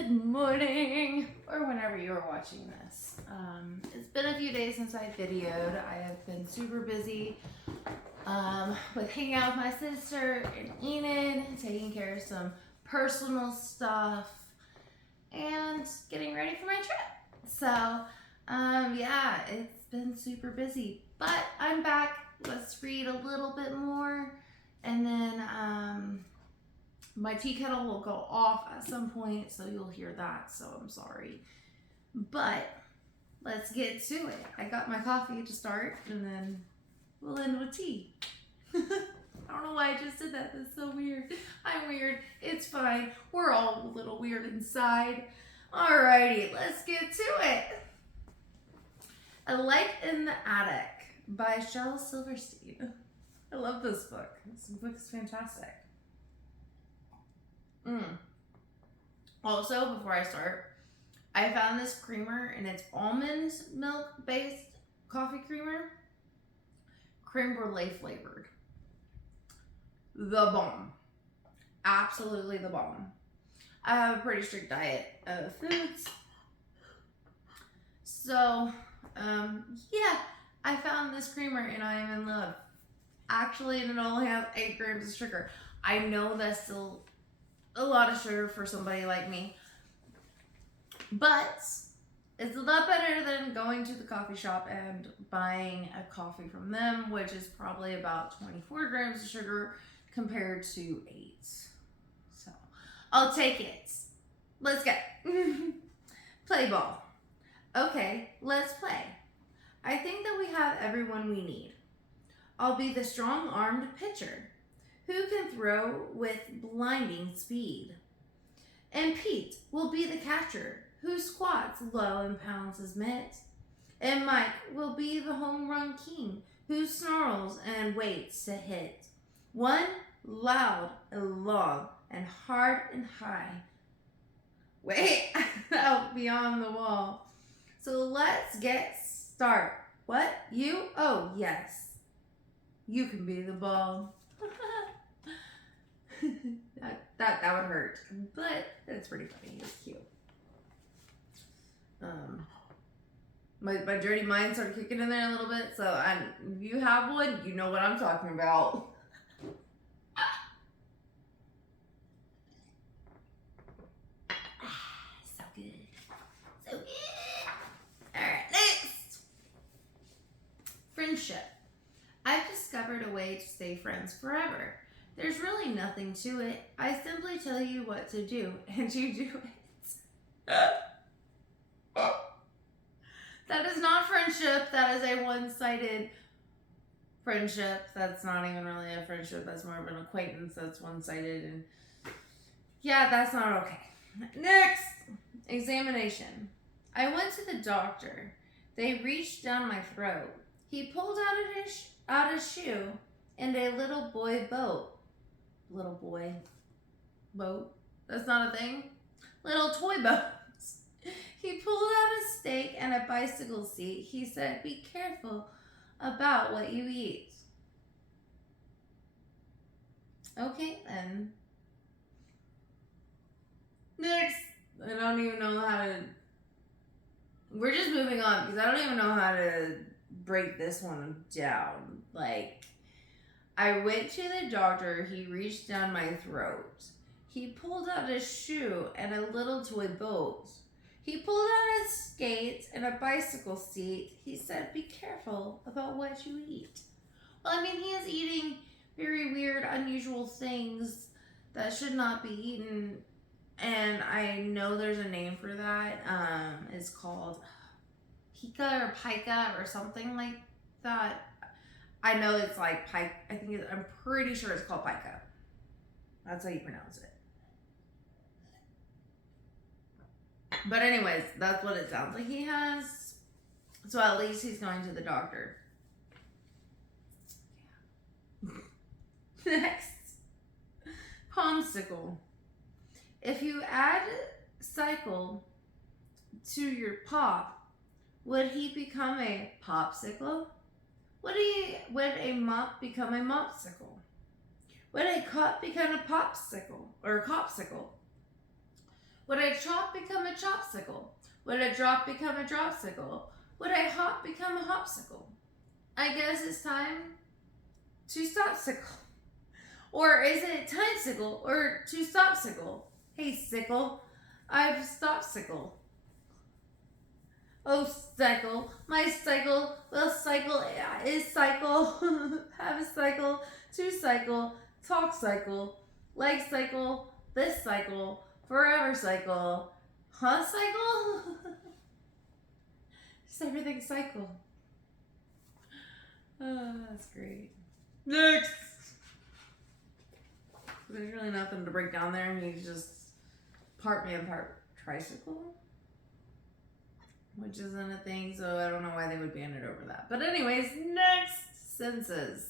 Good morning, or whenever you are watching this. It's been a few days since I videoed. I have been super busy with hanging out with my sister and Enid, taking care of some personal stuff, and getting ready for my trip. So, yeah, it's been super busy. But I'm back. Let's read a little bit more, and then my tea kettle will go off at some point, so you'll hear that, so I'm sorry. But let's get to it. I got my coffee to start, and then we'll end with tea. I don't know why I just did that. That's so weird. I'm weird. It's fine. We're all a little weird inside. Alrighty, let's get to it. A Light in the Attic by Shel Silverstein. I love this book. This book is fantastic. Also, before I start, I found this creamer, and it's almond milk based coffee creamer, creme brulee flavored. The bomb. Absolutely the bomb. I have a pretty strict diet of foods. So, yeah, I found this creamer and I am in love. Actually, it only has 8 grams of sugar. I know that's still a lot of sugar for somebody like me, but it's a lot better than going to the coffee shop and buying a coffee from them, which is probably about 24 grams of sugar compared to 8. So I'll take it. Let's go. Play ball. Okay, let's play. I think that we have everyone we need. I'll be the strong-armed pitcher who can throw with blinding speed. And Pete will be the catcher who squats low and pounds his mitt. And Mike will be the home run king who snarls and waits to hit. One loud and long and hard and high. Way out beyond the wall. So let's get started. What? You? Oh, yes. You can be the ball. that would hurt, but it's pretty funny. It's cute. My dirty mind started kicking in there a little bit, so if you have one, you know what I'm talking about. So good. So good. Alright, next. Friendship. I've discovered a way to stay friends forever. There's really nothing to it. I simply tell you what to do, and you do it. That is not friendship. That is a one-sided friendship. That's not even really a friendship. That's more of an acquaintance. That's one-sided. And yeah, that's not okay. Next, examination. I went to the doctor. They reached down my throat. He pulled out a shoe and a little boy boat. Little boy boat? That's not a thing? Little toy boats. He pulled out a steak and a bicycle seat. He said, be careful about what you eat. Okay, then. Next. I don't even know how to... We're just moving on because I don't even know how to break this one down. Like, I went to the doctor. He reached down my throat. He pulled out a shoe and a little toy boat. He pulled out his skates and a bicycle seat. He said, be careful about what you eat. Well, I mean, he is eating very weird, unusual things that should not be eaten. And I know there's a name for that. It's called pica or pica or something like that. I know it's like pike. I'm pretty sure it's called pica. That's how you pronounce it. But anyways, that's what it sounds like he has. So at least he's going to the doctor. Next. Pomsicle. If you add cycle to your pop, would he become a popsicle? Would a mop become a mopsicle? Would a cup become a popsicle or a copsicle? Would I chop become a chopsicle? Would a drop become a dropsicle? Would I hop become a hopsicle? I guess it's time to stopsicle. Or is it time sickle or to stop sickle? Hey sickle, I've stopped sickle. Oh cycle, my cycle will cycle is cycle. Have a cycle, to cycle, talk cycle, leg cycle, this cycle, forever cycle. Huh cycle? Just everything cycle. Oh, that's great. Next! There's really nothing to break down there. He's just part man, part tricycle. Which isn't a thing, so I don't know why they would ban it over that. But anyways, next sentences.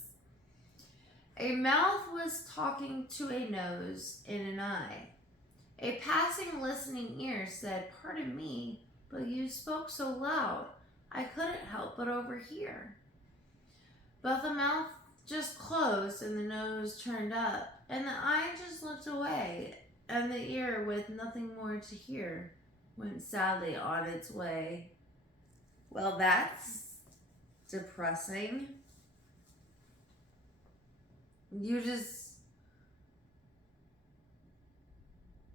A mouth was talking to a nose and an eye. A passing listening ear said, "Pardon me, but you spoke so loud, I couldn't help but overhear." But the mouth just closed and the nose turned up, and the eye just looked away, and the ear, with nothing more to hear, went sadly on its way. Well, that's depressing.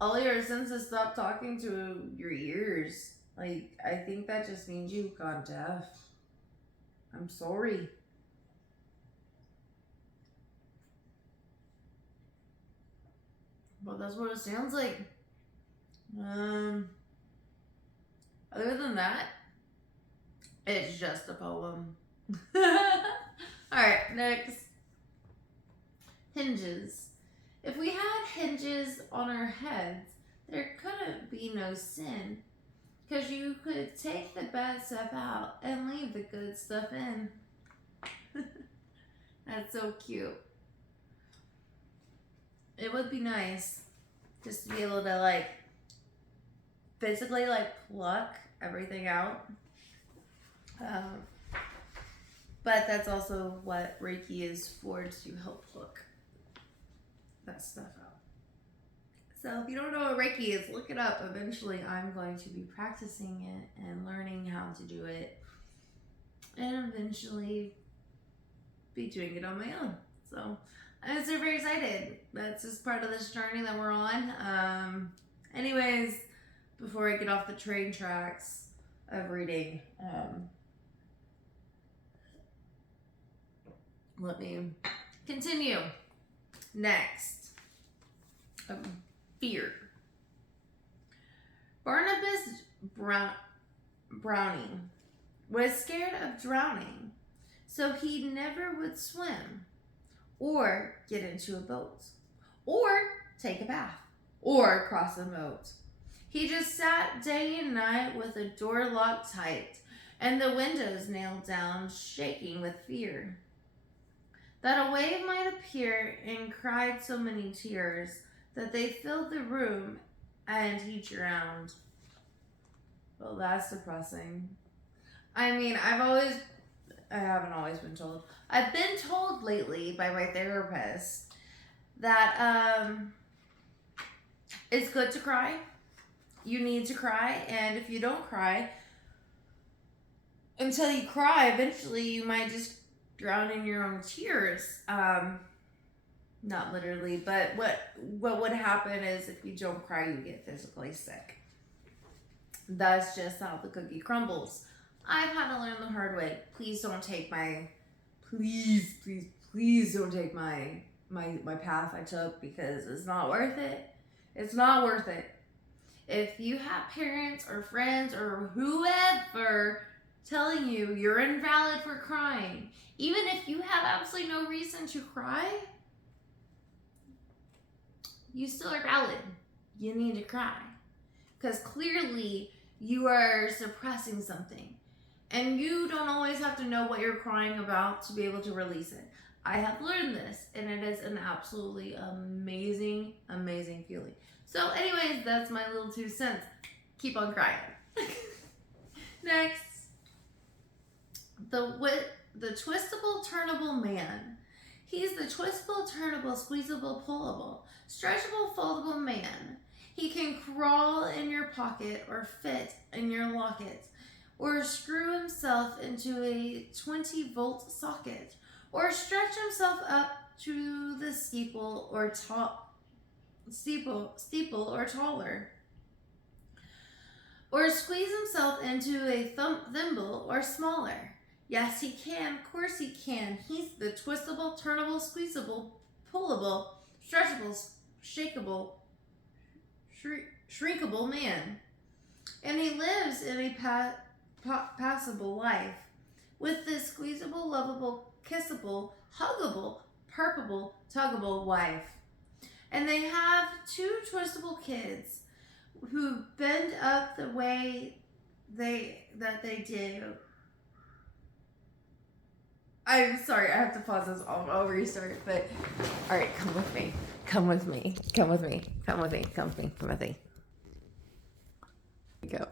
All your senses stop talking to your ears. Like, I think that just means you've gone deaf. I'm sorry. Well, that's what it sounds like. Other than that, it's just a poem. Alright, next. Hinges. If we had hinges on our heads, there couldn't be no sin, 'cause you could take the bad stuff out and leave the good stuff in. That's so cute. It would be nice just to be able to, like, physically, like, pluck everything out. But that's also what Reiki is for, to help pluck that stuff out. So if you don't know what Reiki is, look it up. Eventually I'm going to be practicing it and learning how to do it, and eventually be doing it on my own. So I'm super excited. That's just part of this journey that we're on. Anyways, before I get off the train tracks of reading, let me continue. Next, fear. Barnabas Brownie was scared of drowning, so he never would swim, or get into a boat, or take a bath, or cross a moat. He just sat day and night with the door locked tight and the windows nailed down, shaking with fear that a wave might appear, and cried so many tears that they filled the room and he drowned. Well, that's depressing. I mean, I haven't always been told. I've been told lately by my therapist that it's good to cry. You need to cry, and if you don't cry until you cry, eventually you might just drown in your own tears. Not literally, but what would happen is, if you don't cry, you get physically sick. That's just how the cookie crumbles. I've had to learn the hard way. Please don't take please don't take my path I took, because it's not worth it. It's not worth it. If you have parents or friends or whoever telling you you're invalid for crying, even if you have absolutely no reason to cry, you still are valid. You need to cry. Because clearly you are suppressing something. And you don't always have to know what you're crying about to be able to release it. I have learned this, and it is an absolutely amazing, amazing feeling. So anyways, that's my little 2 cents. Keep on crying. Next. The twistable, turnable man. He's the twistable, turnable, squeezable, pullable, stretchable, foldable man. He can crawl in your pocket or fit in your locket, or screw himself into a 20-volt socket, or stretch himself up to the steeple or taller, or squeeze himself into a thimble or smaller. Yes, he can. Of course he can. He's the twistable, turnable, squeezable, pullable, stretchable, shakeable, shrinkable man. And he lives in a passable life with this squeezable, lovable, kissable, huggable, purpable, tuggable wife. And they have 2 twistable kids who bend up the way they do. I'm sorry, I have to pause this. I'll restart. But all right, come with me. Come with me. Come with me. Come with me. Come with me. Come with me. Go.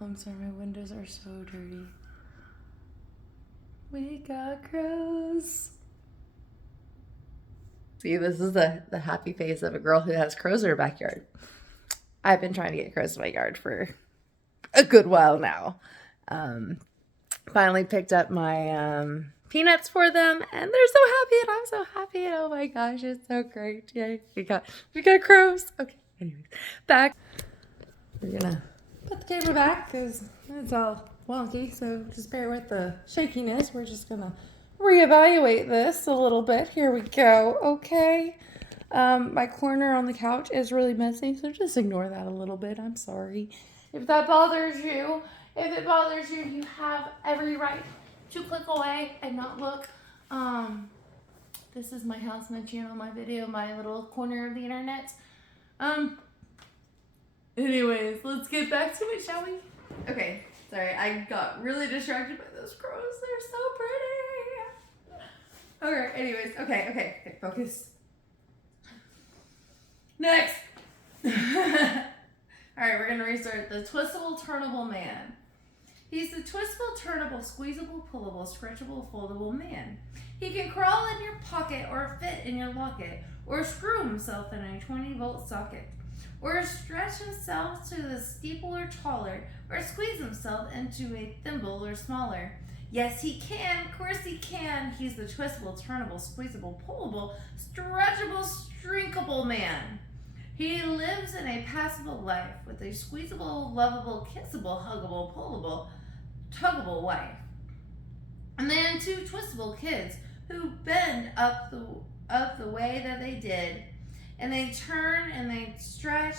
I'm sorry, my windows are so dirty. We got crows. See, this is the happy face of a girl who has crows in her backyard. I've been trying to get crows in my yard for a good while now. Finally picked up my peanuts for them, and they're so happy, and I'm so happy. Oh my gosh, it's so great. Yay, we got crows. Okay, anyways, back. We're gonna put the camera back because it's all wonky, so just bear with the shakiness. We're just gonna reevaluate this a little bit. Here we go. Okay. My corner on the couch is really messy, so just ignore that a little bit. I'm sorry. If that bothers you, if it bothers you, you have every right to click away and not look. This is my house, my channel, my video, my little corner of the internet. Anyways, let's get back to it, shall we? Okay, sorry, I got really distracted by those crows. They're so pretty. Okay, anyways, okay, focus. Next. All right, we're gonna restart. The twistable, turnable man. He's the twistable, turnable, squeezable, pullable, stretchable, foldable man. He can crawl in your pocket or fit in your locket, or screw himself in a 20-volt socket, or stretch himself to the steeple or taller, or squeeze himself into a thimble or smaller. Yes, he can. Of course he can. He's the twistable, turnable, squeezable, pullable, stretchable, shrinkable man. He lives in a passable life with a squeezable, lovable, kissable, huggable, pullable, tuggable wife. And then 2 twistable kids who bend up the way that they did, and they turn and they stretch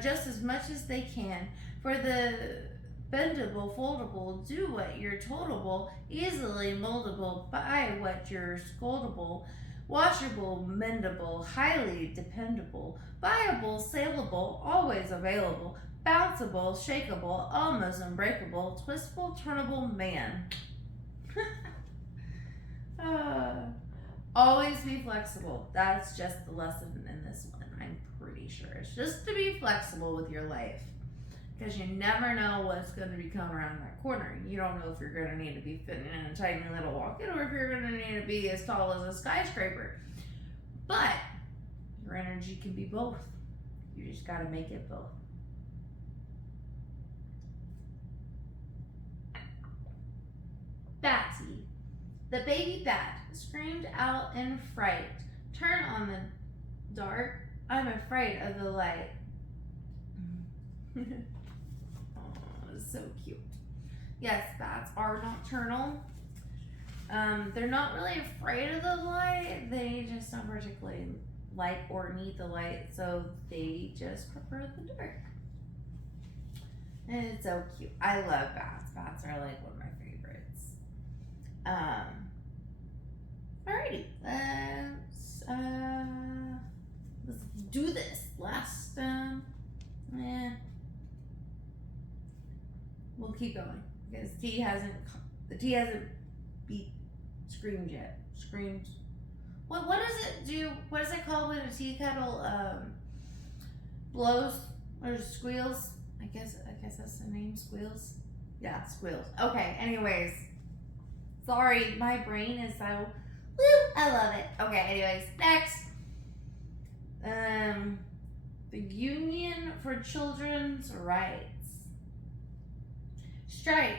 just as much as they can. For the bendable, foldable, do what you're toldable, easily moldable, buy what you're scoldable, washable, mendable, highly dependable, buyable, saleable, always available, bounceable, shakeable, almost unbreakable, twistable, turnable man. Always be flexible. That's just the lesson in this one, I'm pretty sure. It's just to be flexible with your life, because you never know what's going to be coming around that corner. You don't know if you're going to need to be fitting in a tiny little walk-in, or if you're going to need to be as tall as a skyscraper. But your energy can be both. You just got to make it both. Batsy. The baby bat screamed out in fright. Turn on the dark. I'm afraid of the light. Oh, it's so cute. Yes, bats are nocturnal. They're not really afraid of the light. They just don't particularly like or need the light, so they just prefer the dark. And it's so cute. I love bats. Bats are like one of my favorites. Alrighty, let's do this. Last, we'll keep going because the tea hasn't screamed yet. Screamed. What does it do? What is it called when a tea kettle blows or squeals? I guess that's the name. Squeals. Yeah, squeals. Okay. Anyways, sorry, my brain is so Woo! I love it. Okay, anyways, next. The Union for Children's Rights. Strike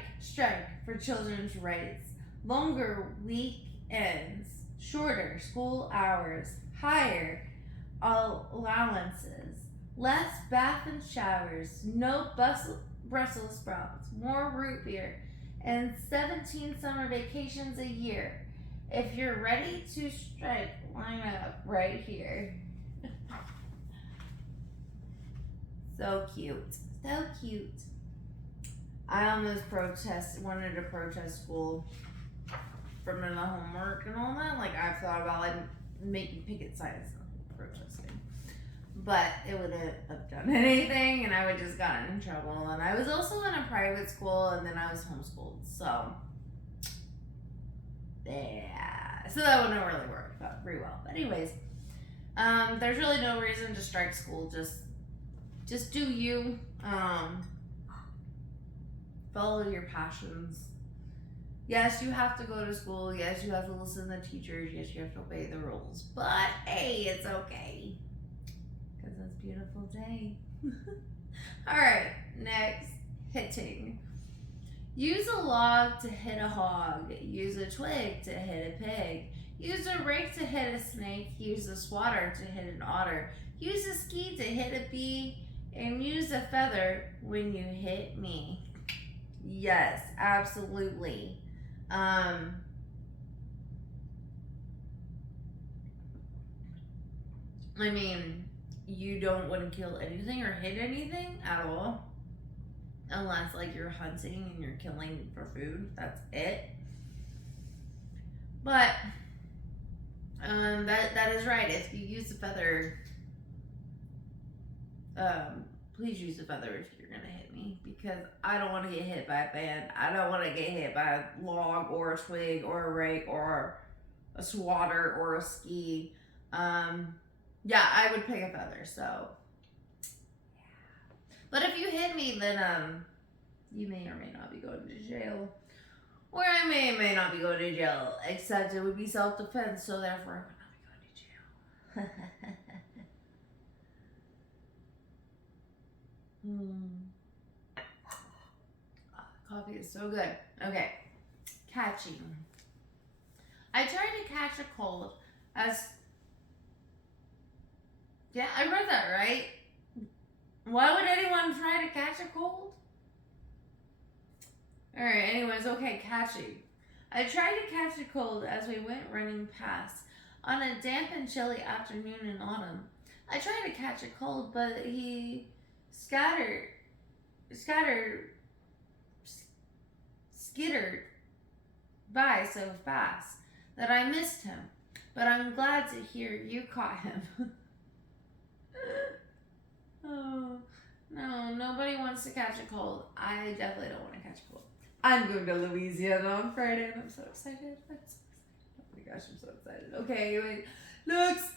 for children's rights. Longer weekends, shorter school hours, higher allowances, less bath and showers, no Brussels sprouts, more root beer, and 17 summer vacations a year. If you're ready to strike, line up right here. So cute. So cute. I almost wanted to protest school from the homework and all that. Like, I've thought about like making picket signs protesting. But it wouldn't have done anything and I would just gotten in trouble. And I was also in a private school and then I was homeschooled. So yeah. So that wouldn't really work out very well. But anyways, there's really no reason to strike school. Just do you. Follow your passions. Yes, you have to go to school. Yes, you have to listen to teachers. Yes, you have to obey the rules. But hey, it's okay. Because it's a beautiful day. Alright, next. Hitting. Use a log to hit a hog. Use a twig to hit a pig. Use a rake to hit a snake. Use a swatter to hit an otter. Use a ski to hit a bee. And use a feather when you hit me. Yes, absolutely. I mean, you don't want to kill anything or hit anything at all. Unless like you're hunting and you're killing for food. That's it. But that is right. If you use a feather, please use a feather if you're gonna hit me, because I don't want to get hit by a fan. I don't want to get hit by a log or a twig or a rake or a swatter or a ski. Yeah, I would pick a feather. So, but if you hit me, then you may or may not be going to jail, or I may or may not be going to jail. Except it would be self-defense, so therefore I would not be going to jail. Coffee is so good. Okay, catching. I tried to catch a cold yeah, I read that right. Why would anyone try to catch a cold? Alright, anyways, okay, catching. I tried to catch a cold as we went running past on a damp and chilly afternoon in autumn. I tried to catch a cold, but he skittered by so fast that I missed him. But I'm glad to hear you caught him. Oh, no, nobody wants to catch a cold. I definitely don't want to catch a cold. I'm going to Louisiana on Friday and I'm so excited. Oh my gosh, I'm so excited. Okay, wait. Next.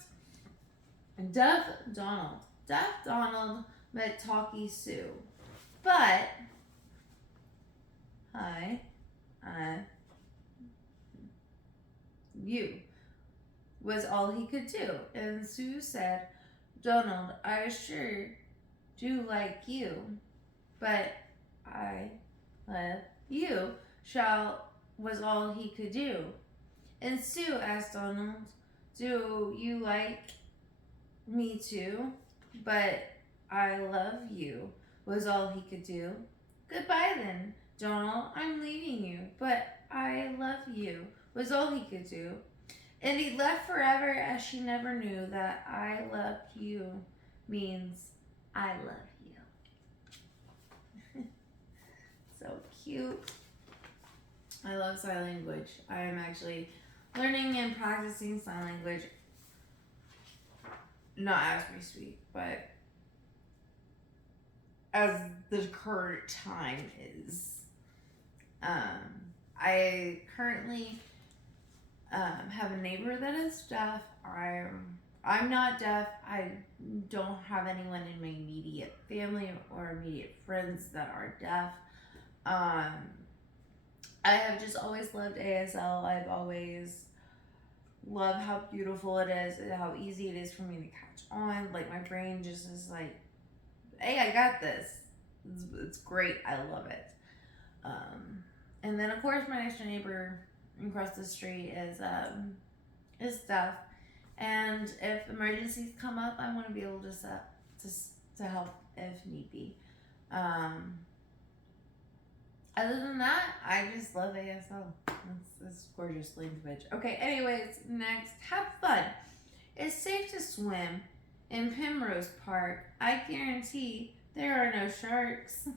Deaf Donald met Talkie Sue. But you was all he could do. And Sue said, Donald, I sure do like you, but I love you, Shel was all he could do. And Sue asked Donald, do you like me too? But I love you was all he could do. Goodbye then, Donald, I'm leaving you, but I love you was all he could do. And he left forever as she never knew that I love you means I love you. So cute. I love sign language. I am actually learning and practicing sign language. Not as we speak, but as the current time is. I currently have a neighbor that is deaf. I'm not deaf. I don't have anyone in my immediate family or immediate friends that are deaf. I have just always loved ASL. I've always love how beautiful it is and how easy it is for me to catch on. Like, my brain just is like, hey, I got this. It's great. I love it. And then, of course, my next door neighbor across the street is deaf. And if emergencies come up, I want to be able to help if need be. Other than that, I just love ASL. It's gorgeous language. Okay, anyways, next, have fun. It's safe to swim in Primrose Park. I guarantee there are no sharks,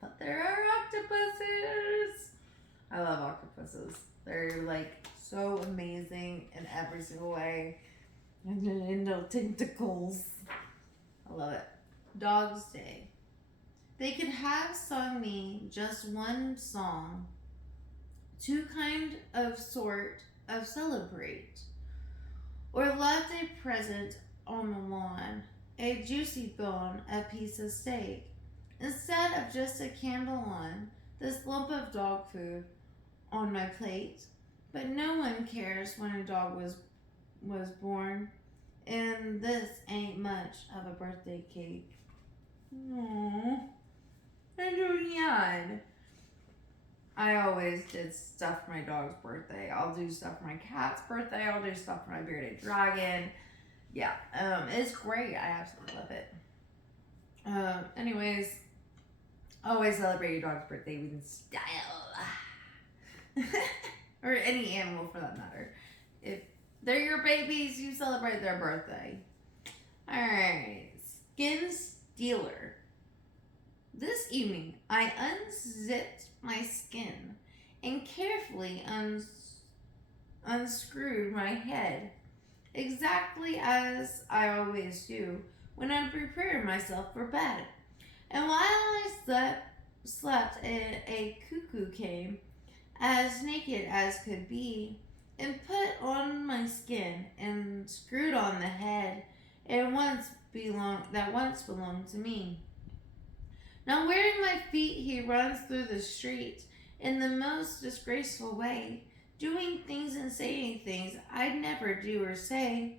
but there are octopuses. I love octopuses. They're like so amazing in every single way. And no tentacles. I love it. Dog's Day. They could have sung me just one song, too kind of sort of celebrate, or left a present on the lawn, a juicy bone, a piece of steak, instead of just a candle on this lump of dog food on my plate. But no one cares when a dog was born, and this ain't much of a birthday cake. Aww. And Julian. I always did stuff for my dog's birthday. I'll do stuff for my cat's birthday. I'll do stuff for my bearded dragon. Yeah, it's great. I absolutely love it. Anyways, always celebrate your dog's birthday with style. Or any animal for that matter. If they're your babies, you celebrate their birthday. Alright, Skin Stealer. This evening, I unzipped my skin and carefully unscrewed my head, exactly as I always do when I prepare myself for bed. And while I slept, a cuckoo came, as naked as could be, and put on my skin and screwed on the head that once belonged to me. Now wearing my feet, he runs through the street in the most disgraceful way, doing things and saying things I'd never do or say,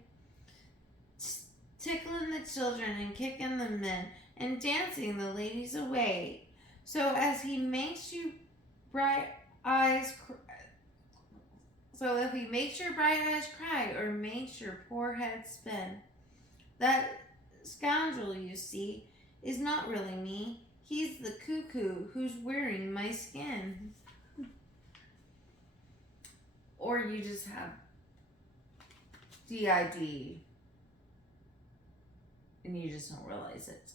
tickling the children and kicking the men and dancing the ladies away. So as he makes you bright eyes, so if he makes your bright eyes cry or makes your poor head spin, that scoundrel you see is not really me. He's the cuckoo who's wearing my skin. Or you just have DID and you just don't realize it.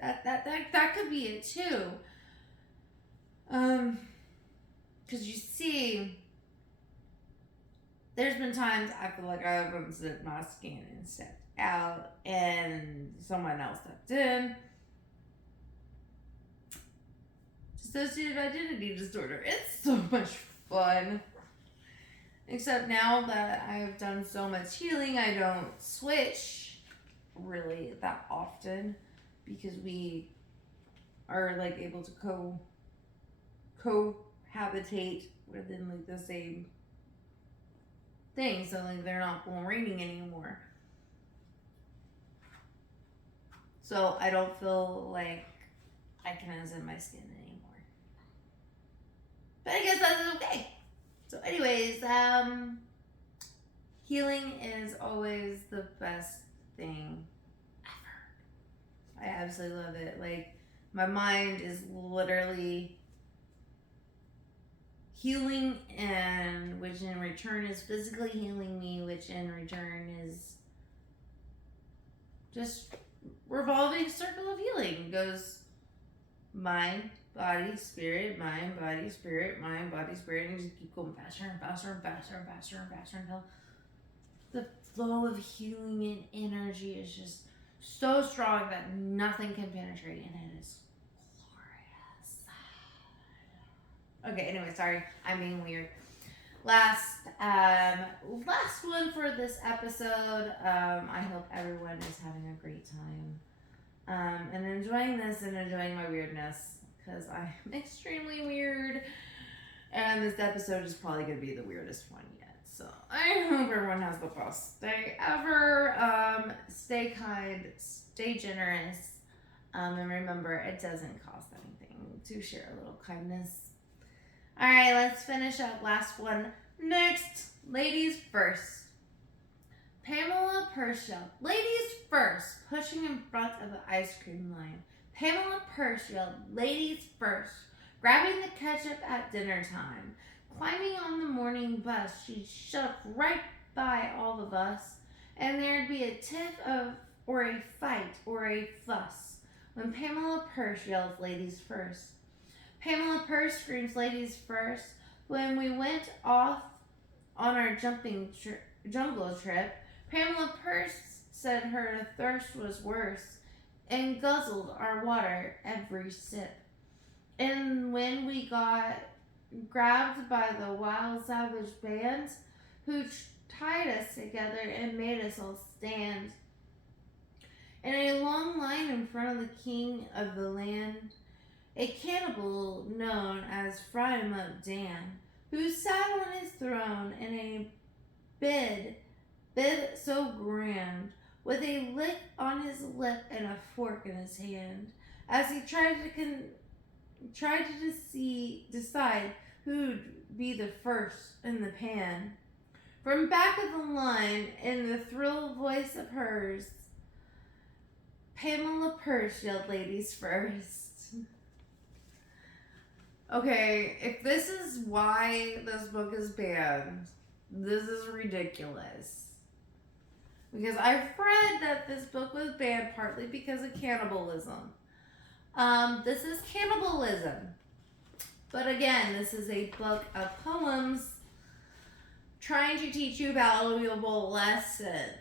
That could be it too. Because you see, there's been times I feel like I've unzipped my skin and stepped out and someone else stepped in. Dissociative identity disorder. It's so much fun. Except now that I've done so much healing, I don't switch really that often because we are like able to cohabitate within like the same thing. So like they're not raining anymore. So I don't feel like I can unzip my skin anymore. But I guess that's okay. So anyways, healing is always the best thing ever. I absolutely love it. Like, my mind is literally healing, and which in return is physically healing me, which in return is just revolving circle of healing. It goes mind, body, spirit, mind, body, spirit, mind, body, spirit, and just keep going faster and faster and faster and faster and faster until the flow of healing and energy is just so strong that nothing can penetrate, and it is glorious. Okay, anyway, sorry, I'm being weird. Last one for this episode. I hope everyone is having a great time. And enjoying this and enjoying my weirdness, because I'm extremely weird, and this episode is probably going to be the weirdest one yet, so I hope everyone has the best day ever. Stay kind, stay generous, and remember, it doesn't cost anything to share a little kindness. All right, let's finish up. Last one. Next, ladies first. Pamela Purcell. Ladies first, pushing in front of the ice cream line. Pamela Purcell, ladies first, grabbing the ketchup at dinner time. Climbing on the morning bus, she'd shoved right by all of us, and there'd be a tiff or a fight or a fuss when Pamela Purse yells ladies first. Pamela Purse screams ladies first when we went off on our jungle trip. Pamela Purse said her thirst was worse and guzzled our water every sip. And when we got grabbed by the Wild Savage Band, who tied us together and made us all stand in a long line in front of the king of the land, a cannibal known as Fry 'em Up Dan, who sat on his throne in a bed so grand, with a lick on his lip and a fork in his hand, as he tried to decide who'd be the first in the pan. From back of the line, in the thrill voice of hers, Pamela Purse yelled ladies first. Okay, if this is why this book is banned, this is ridiculous. Because I've read that this book was banned partly because of cannibalism. This is cannibalism. But again, this is a book of poems trying to teach you valuable lessons.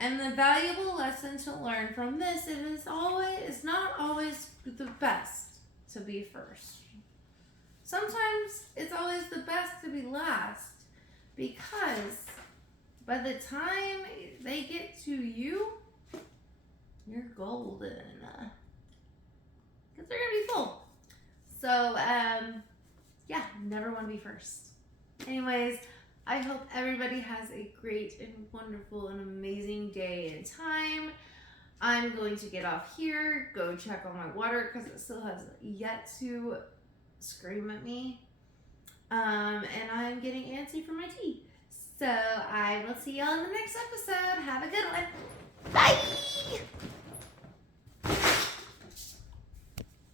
And the valuable lesson to learn from this is not always the best to be first. Sometimes it's always the best to be last, because by the time they get to you, you're golden. Because they're going to be full. So, yeah, never want to be first. Anyways, I hope everybody has a great and wonderful and amazing day and time. I'm going to get off here, go check on my water because it still has yet to scream at me. And I'm getting antsy for my tea. So I will see y'all in the next episode. Have a good one. Bye!